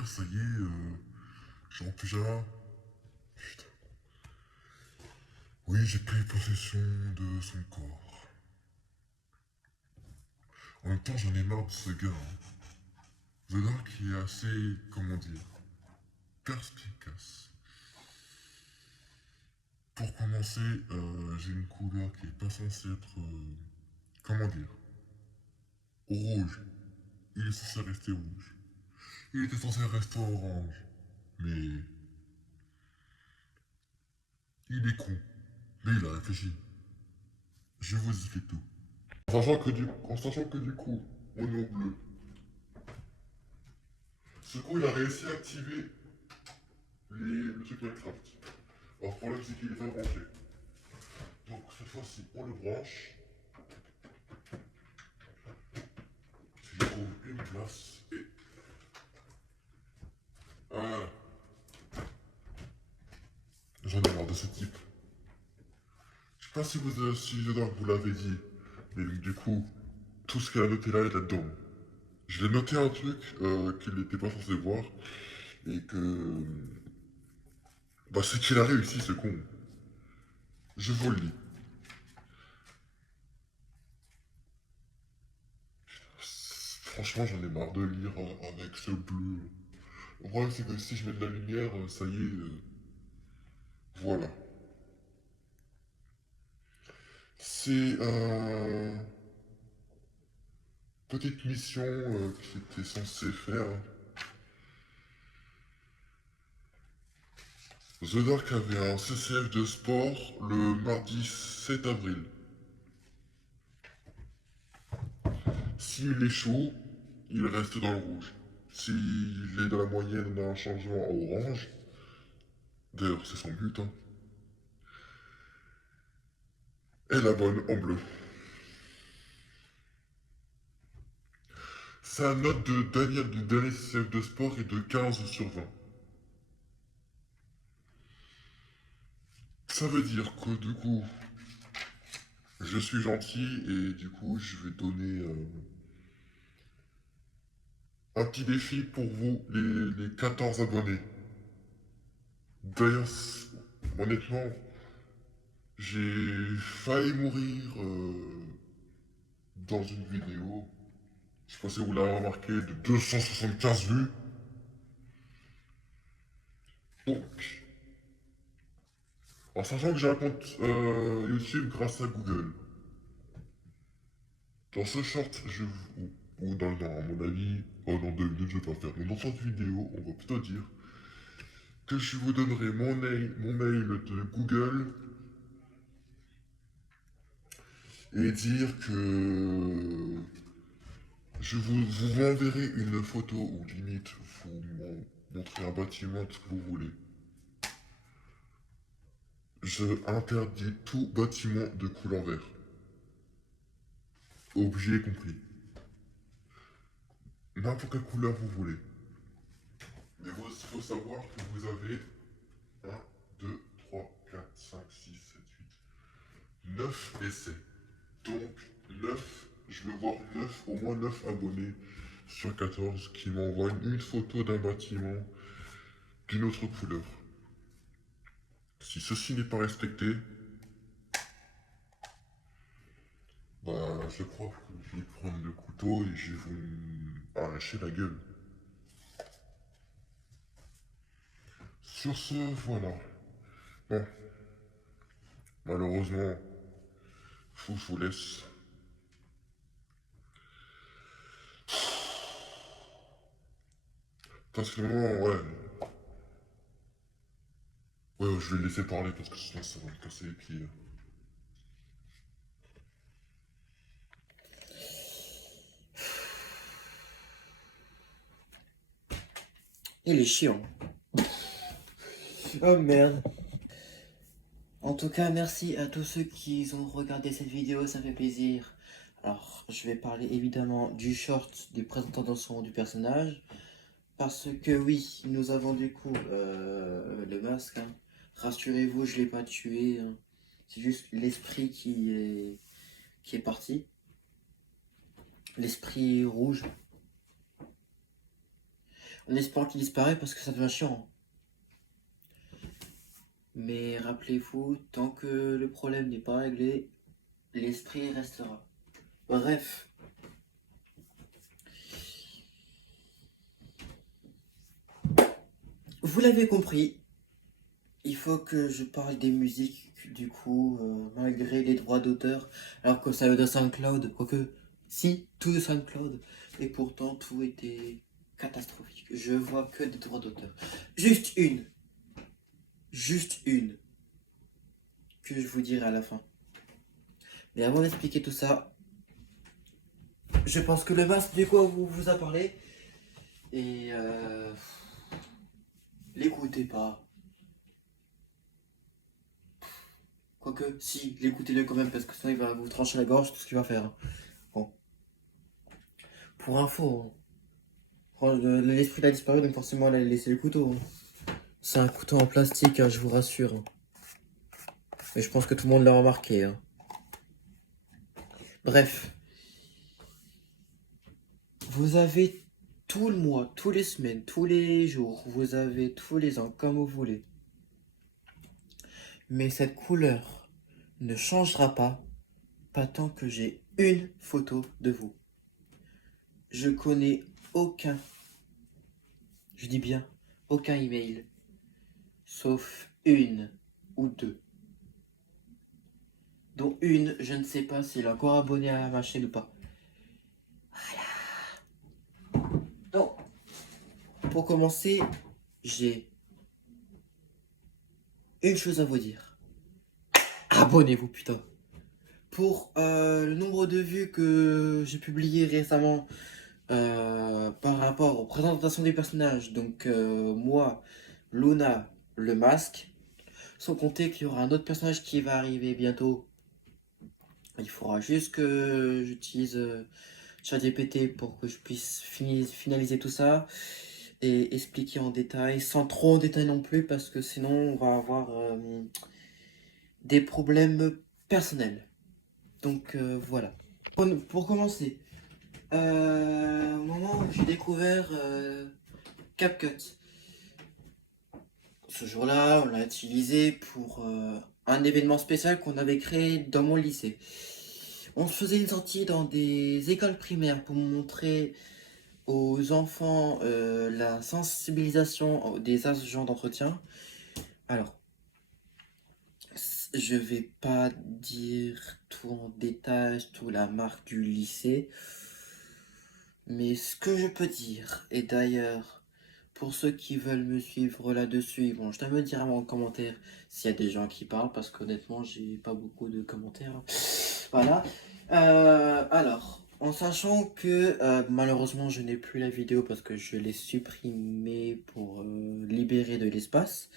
dire, ça y est, je suis en pyjama. Putain. Oui, j'ai pris possession de son corps. En même temps, j'en ai marre de ce gars. The Dark est assez, comment dire, perspicace. Pour commencer, j'ai une couleur qui est pas censée être, comment dire, rouge. Il est censé rester rouge. Il était censé rester orange. Mais il est con. Mais il a réfléchi. Je vous explique tout. En sachant que du coup, on est au bleu. Ce coup, il a réussi à activer le truc Minecraft. Alors, le problème, c'est qu'il est pas branché. Donc, cette fois-ci, on le branche. Si je trouve une place. Et voilà. J'en ai marre de ce type. Je sais pas si vous l'avez dit. Mais du coup, tout ce qu'elle a noté là est là-dedans. Je l'ai noté un truc qu'il n'était pas censé voir. Et que. Bah, c'est qu'il a réussi, ce con. Je vous le dis. Franchement, j'en ai marre de lire avec ce bleu. Le problème, c'est que si je mets de la lumière, ça y est, voilà. C'est petite mission que j'étais censé faire. The Dark avait un CCF de sport le mardi 7 avril. S'il échoue, il reste dans le rouge. S'il est dans la moyenne, on a un changement en orange. D'ailleurs, c'est son but, hein. Et la bonne en bleu. Sa note de Daniel du dernier CCF de sport est de 15 sur 20. Ça veut dire que du coup, je suis gentil et du coup, je vais donner un petit défi pour vous, les 14 abonnés. D'ailleurs, honnêtement, j'ai failli mourir dans une vidéo. Je sais pas si vous l'avez remarqué, de 275 vues. Donc, en sachant que j'ai un compte YouTube grâce à Google, dans ce short, ou dans, à mon avis, oh, dans 2 minutes, je vais pas faire. Mais dans cette vidéo, on va plutôt dire que je vous donnerai mon mail de Google et dire que vous m'enverrez une photo ou limite vous montrez un bâtiment ce que vous voulez. Je interdis tout bâtiment de couleur vert. Objet compris. N'importe quelle couleur vous voulez. Mais il faut savoir que vous avez 1, 2, 3, 4, 5, 6, 7, 8, 9 essais. Donc 9, je veux voir 9, au moins 9 abonnés sur 14 qui m'envoient une photo d'un bâtiment d'une autre couleur. Si ceci n'est pas respecté, bah je crois que je vais prendre le couteau et je vais vous arracher la gueule. Sur ce, voilà. Bon, malheureusement, je vous laisse. Parce que vraiment, ouais. Ouais, je vais le laisser parler parce que sinon ça va me casser les pieds. Il est chiant. Oh merde. En tout cas, merci à tous ceux qui ont regardé cette vidéo, ça fait plaisir. Alors, je vais parler évidemment du short des présentations du personnage. Parce que oui, nous avons du coup le masque, hein. Rassurez-vous, je l'ai pas tué, hein. C'est juste l'esprit qui est parti. L'esprit rouge. En espérant qu'il disparaît parce que ça devient chiant. Mais rappelez-vous, tant que le problème n'est pas réglé, l'esprit restera. Bref. Vous l'avez compris, il faut que je parle des musiques, du coup, malgré les droits d'auteur, alors que ça veut de SoundCloud, quoique, si, tout de SoundCloud, et pourtant tout était catastrophique. Je vois que des droits d'auteur. Juste une, que je vous dirai à la fin. Mais avant d'expliquer tout ça, je pense que le masque du coup vous a parlé, et l'écoutez pas. Quoique, si, l'écoutez-le quand même, parce que sinon il va vous trancher la gorge, tout ce qu'il va faire. Bon. Pour info, l'esprit a disparu, donc forcément elle a laissé le couteau. C'est un couteau en plastique, je vous rassure. Mais je pense que tout le monde l'a remarqué. Bref. Vous avez tout le mois, tous les semaines, tous les jours, vous avez tous les ans, comme vous voulez. Mais cette couleur ne changera pas tant que j'ai une photo de vous. Je connais aucun, je dis bien aucun email, sauf une ou deux. Dont une, je ne sais pas s'il est encore abonné à ma chaîne ou pas. Voilà. Donc, pour commencer, j'ai une chose à vous dire. Abonnez-vous, putain. Pour le nombre de vues que j'ai publié récemment par rapport aux présentations des personnages, donc moi, Luna, le masque, sans compter qu'il y aura un autre personnage qui va arriver bientôt. Il faudra juste que j'utilise ChatGPT pour que je puisse finaliser tout ça et expliquer en détail, sans trop en détail non plus, parce que sinon on va avoir des problèmes personnels. Donc voilà. Pour commencer, au moment où j'ai découvert CapCut, ce jour-là, on l'a utilisé pour un événement spécial qu'on avait créé dans mon lycée. On se faisait une sortie dans des écoles primaires pour montrer aux enfants la sensibilisation des agents d'entretien. Alors, je vais pas dire tout en détail, toute la marque du lycée. Mais ce que je peux dire, et d'ailleurs, pour ceux qui veulent me suivre là-dessus, ils vont juste me dire en commentaire s'il y a des gens qui parlent, parce qu'honnêtement, j'ai pas beaucoup de commentaires. Voilà. Alors, en sachant que malheureusement, je n'ai plus la vidéo parce que je l'ai supprimée pour libérer de l'espace.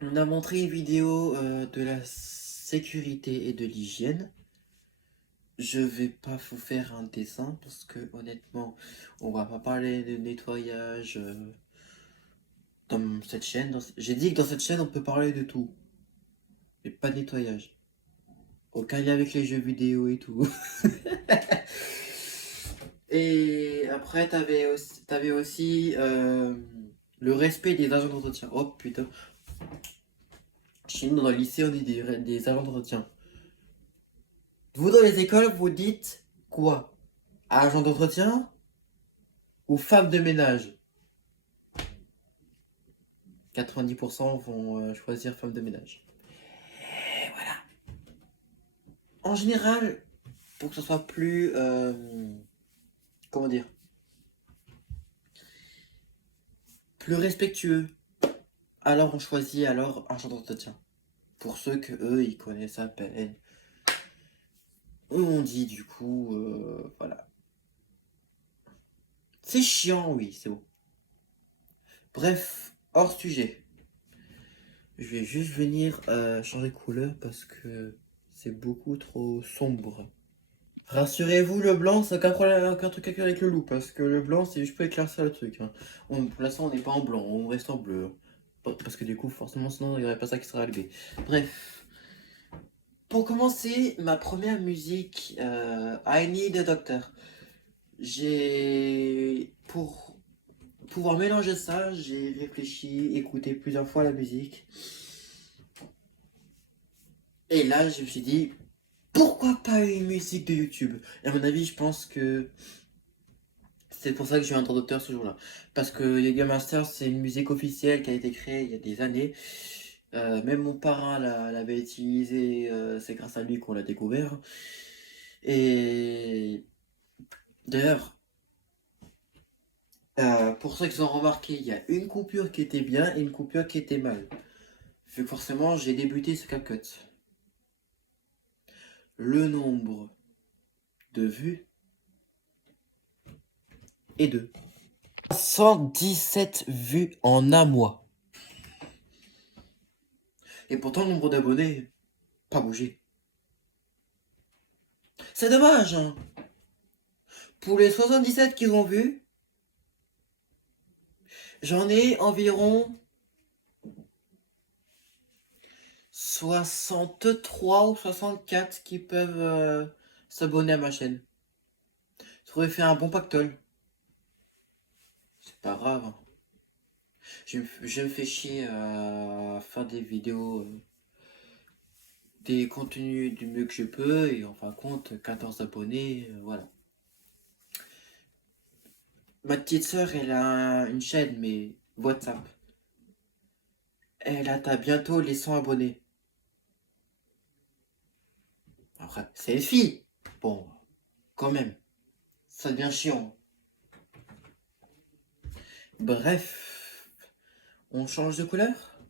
On a montré une vidéo de la sécurité et de l'hygiène. Je vais pas vous faire un dessin parce que honnêtement, on va pas parler de nettoyage dans cette chaîne. J'ai dit que dans cette chaîne, on peut parler de tout, mais pas de nettoyage. Aucun lien avec les jeux vidéo et tout. Et après, t'avais aussi le respect des agents d'entretien. Oh putain. Chez nous, dans le lycée, on dit des agents d'entretien. Vous, dans les écoles, vous dites quoi? Agent d'entretien ou femme de ménage? 90% vont choisir femme de ménage. Et voilà. En général, pour que ce soit plus... comment dire? Plus respectueux. Alors on choisit alors agent d'entretien. Pour ceux que eux, ils connaissent à peine. Eux, on dit du coup... voilà. C'est chiant, oui, c'est bon. Bref, hors sujet. Je vais juste venir changer de couleur parce que c'est beaucoup trop sombre. Rassurez-vous, le blanc, c'est aucun truc avec le loup, parce que le blanc, c'est juste pour éclaircir le truc. Hein. Pour l'instant, on n'est pas en blanc, on reste en bleu. Parce que du coup, forcément, sinon, il n'y aurait pas ça qui serait arrivé. Bref. Pour commencer, ma première musique, I Need a Doctor. Pour pouvoir mélanger ça, j'ai réfléchi, écouté plusieurs fois la musique. Et là, je me suis dit, pourquoi pas une musique de YouTube? Et à mon avis, je pense que c'est pour ça que je suis un droit d'auteur ce jour-là. Parce que Yoga Master, c'est une musique officielle qui a été créée il y a des années. Même mon parrain l'avait utilisée, c'est grâce à lui qu'on l'a découvert. Et d'ailleurs, pour ceux qui ont remarqué, il y a une coupure qui était bien et une coupure qui était mal. Vu que forcément, j'ai débuté ce CapCut. Le nombre de vues est de 117 vues en un mois. Et pourtant, le nombre d'abonnés, pas bougé. C'est dommage, hein. Pour les 77 qu'ils ont vu, j'en ai environ 63 ou 64 qui peuvent s'abonner à ma chaîne. J'aurais fait un bon pactole. C'est pas grave, hein. Je me fais chier à faire des vidéos, des contenus du mieux que je peux, et en fin de compte, 14 abonnés, voilà. Ma petite sœur, elle a une chaîne, mais WhatsApp. Elle atteint bientôt les 100 abonnés. Après, c'est une fille. Bon, quand même, ça devient chiant. Bref, on change de couleur.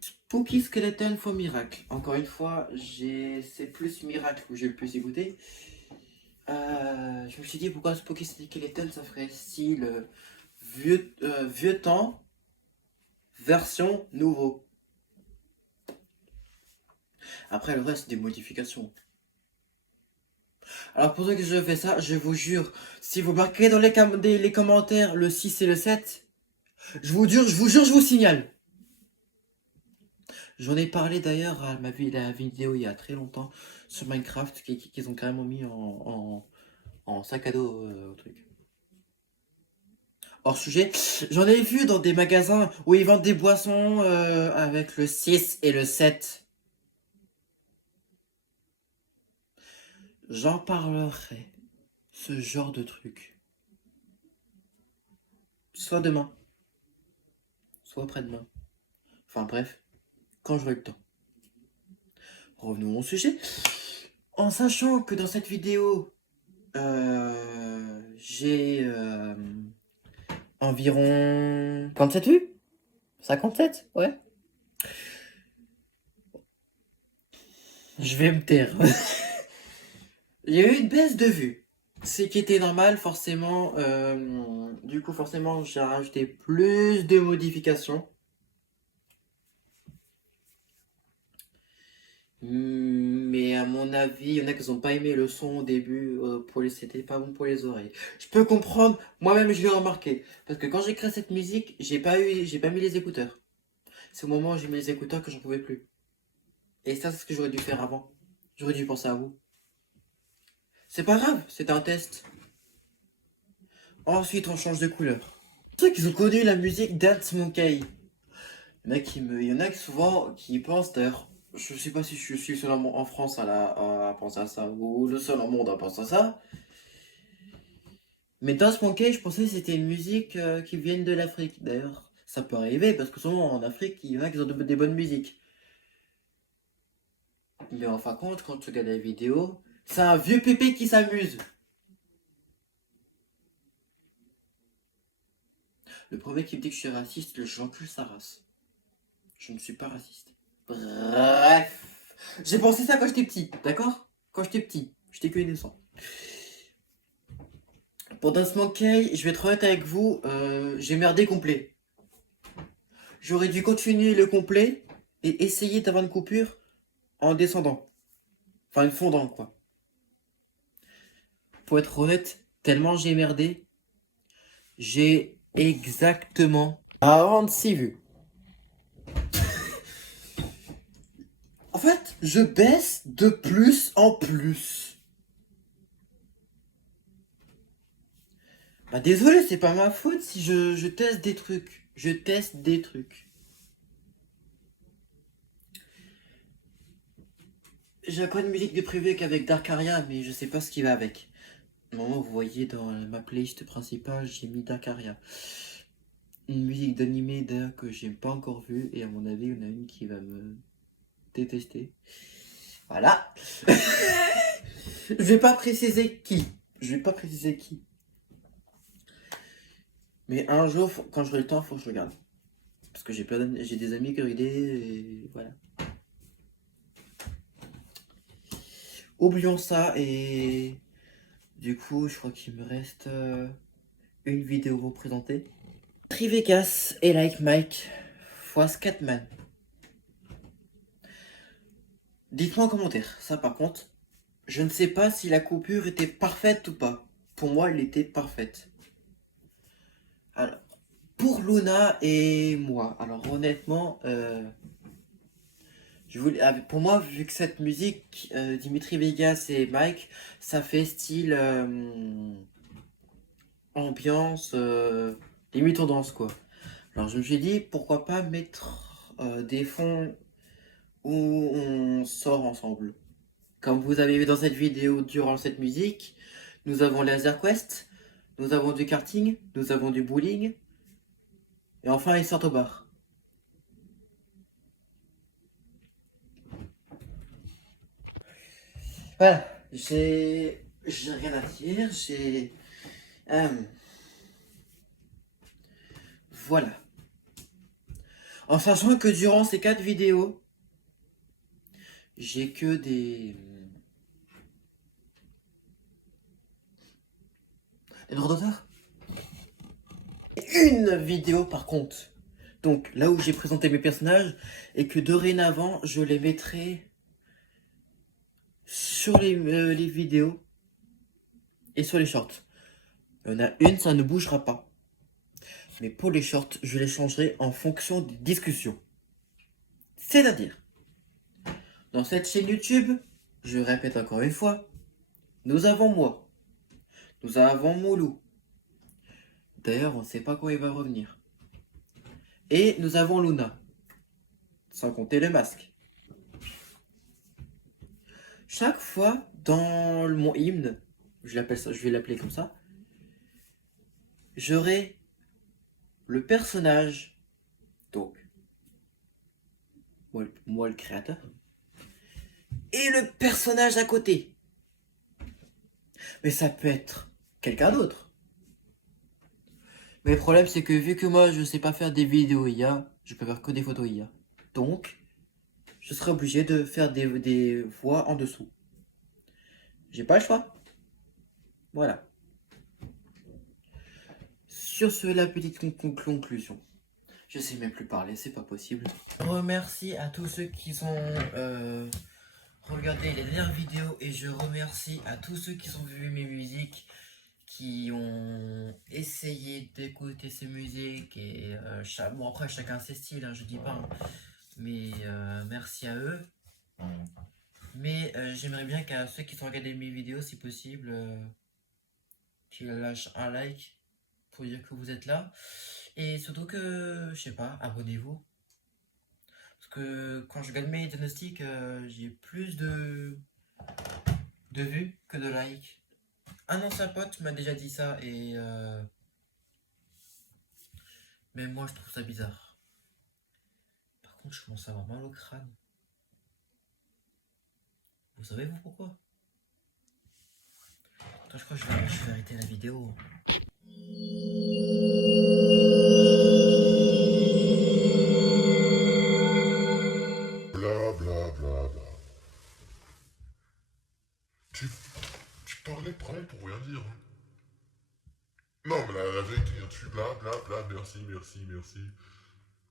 Spooky Skeleton for Miracle. Encore une fois, c'est plus Miracle que j'ai le plus écouté. Je me suis dit pourquoi Spooky Skeleton ça ferait style vieux temps, version nouveau. Après le reste, c'est des modifications. Alors pour ceux que je fais ça, je vous jure, si vous marquez dans les commentaires le 6 et le 7, je vous jure, je vous signale. J'en ai parlé d'ailleurs à la vidéo il y a très longtemps sur Minecraft qu'ils ont carrément mis en sac à dos au truc. Hors sujet, j'en ai vu dans des magasins où ils vendent des boissons avec le 6 et le 7. J'en parlerai, ce genre de truc. Soit demain, soit après-demain. Enfin bref, quand j'aurai le temps. Revenons au sujet. En sachant que dans cette vidéo, j'ai environ 57 vues. 57, ouais. Je vais me taire. Il y a eu une baisse de vues. Ce qui était normal, forcément. Du coup, forcément, j'ai rajouté plus de modifications. Mais à mon avis, il y en a qui n'ont pas aimé le son au début, c'était pas bon pour les oreilles. Je peux comprendre, moi-même je l'ai remarqué. Parce que quand j'ai créé cette musique, j'ai pas mis les écouteurs. C'est au moment où j'ai mis les écouteurs que j'en pouvais plus. Et ça, c'est ce que j'aurais dû faire avant. J'aurais dû penser à vous. C'est pas grave, c'est un test. Ensuite, on change de couleur. Ceux qui ont connu la musique Dance Monkey. Il y en a qui souvent qui pensent d'ailleurs. Je sais pas si je suis le seul en France à penser à ça ou le seul au monde à penser à ça. Mais Dance Monkey, je pensais que c'était une musique qui vient de l'Afrique. D'ailleurs, ça peut arriver parce que souvent en Afrique, il y en a qui ont des bonnes musiques. Mais en fin de compte, quand tu regardes la vidéo, c'est un vieux pépé qui s'amuse. Le premier qui me dit que je suis raciste, j'encule sa race. Je ne suis pas raciste. Bref. J'ai pensé ça quand j'étais petit, d'accord? Quand j'étais petit. J'étais que innocent. Pour Dance Monkey, je vais être honnête avec vous, j'ai merdé complet. J'aurais dû continuer le complet et essayer d'avoir une coupure en descendant. Enfin, une fondant, quoi. Pour être honnête, tellement j'ai merdé, j'ai exactement 46 vues. En fait, je baisse de plus en plus. Bah désolé, c'est pas ma faute si je teste des trucs. Je teste des trucs. J'ai un code musique de privé qu'avec Darkaria, mais je sais pas ce qui va avec. Normalement, vous voyez dans ma playlist principale, j'ai mis Darkaria. Une musique d'animé d'ailleurs que j'ai pas encore vue, et à mon avis, il y en a une qui va me détester. Voilà. Je vais pas préciser qui. Je vais pas préciser qui. Mais un jour, quand j'aurai le temps, faut que je regarde. Parce que j'ai des amis qui ont idée et voilà. Oublions ça et du coup, je crois qu'il me reste une vidéo à vous présenter. Trivegas et Like Mike fois Scatman. Dites-moi en commentaire. Ça par contre, je ne sais pas si la coupure était parfaite ou pas. Pour moi, elle était parfaite. Alors, pour Luna et moi, alors honnêtement, pour moi, vu que cette musique, Dimitri Vegas et Mike, ça fait style ambiance, limite on danse quoi. Alors je me suis dit, pourquoi pas mettre des fonds où on sort ensemble. Comme vous avez vu dans cette vidéo durant cette musique, nous avons Laser Quest, nous avons du karting, nous avons du bowling, et enfin ils sortent au bar. Voilà, j'ai rien à dire, euh, voilà. En sachant que durant ces 4 vidéos, j'ai que des droits d'auteur. Une vidéo par contre. Donc là où j'ai présenté mes personnages et que dorénavant je les mettrai sur les vidéos et sur les shorts. Il y en a une, ça ne bougera pas. Mais pour les shorts, je les changerai en fonction des discussions. C'est-à-dire, dans cette chaîne YouTube, je répète encore une fois, nous avons moi, nous avons Moulou. D'ailleurs, on ne sait pas quand il va revenir. Et nous avons Luna, sans compter le masque. Chaque fois dans mon hymne, je vais l'appeler comme ça, j'aurai le personnage, donc moi le créateur, et le personnage à côté. Mais ça peut être quelqu'un d'autre. Mais le problème c'est que vu que moi je sais pas faire des vidéos IA, je peux faire que des photos IA. Donc, je serai obligé de faire des voix en dessous. J'ai pas le choix. Voilà. Sur ce, la petite conclusion. Je sais même plus parler, c'est pas possible. Remercie à tous ceux qui ont regardé les dernières vidéos et je remercie à tous ceux qui ont vu mes musiques, qui ont essayé d'écouter ces musiques et bon après chacun ses styles, hein, je dis pas, hein, mais merci à eux. Mais j'aimerais bien qu'à ceux qui ont regardé mes vidéos, si possible, qu'ils lâchent un like pour dire que vous êtes là. Et surtout que, je sais pas, abonnez-vous. Parce que quand je gagne mes diagnostics, j'ai plus de vues que de likes. Un ancien pote m'a déjà dit ça et même moi je trouve ça bizarre. Par contre, je commence à avoir mal au crâne. Vous savez vous pourquoi? Attends, je crois que je vais arrêter la vidéo. Bla bla bla bla. Tu parlais pour rien dire. Hein. Non, mais la vérité, hein, tu bla bla bla, merci, merci, merci.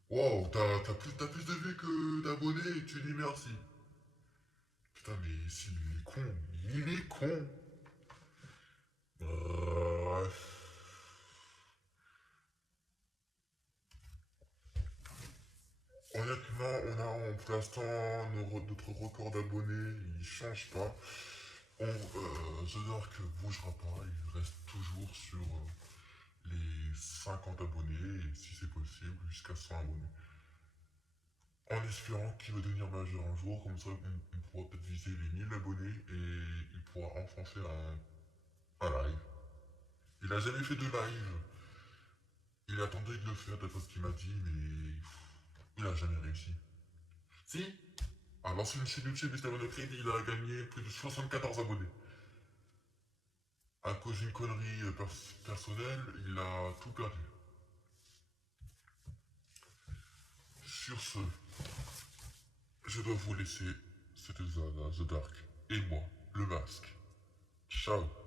Wow, t'as plus de vues que d'abonnés et tu dis merci. Putain, mais s'il est con, il est con. Bref. Honnêtement, pour l'instant notre record d'abonnés, il change pas. The Dark bougera pas, il reste toujours sur les 50 abonnés et si c'est possible jusqu'à 100 abonnés. En espérant qu'il va devenir majeur un jour, comme ça on pourra peut-être viser les 1000 abonnés et il pourra enfin faire un live. Il a jamais fait de live. Il attendait de le faire d'après ce qu'il m'a dit, mais il a jamais réussi. Si, à l'ancienne chaîne YouTube Mr. Monocrid, il a gagné plus de 74 abonnés. À cause d'une connerie personnelle, il a tout perdu. Sur ce, je dois vous laisser. C'était The Dark. Et moi, le masque. Ciao.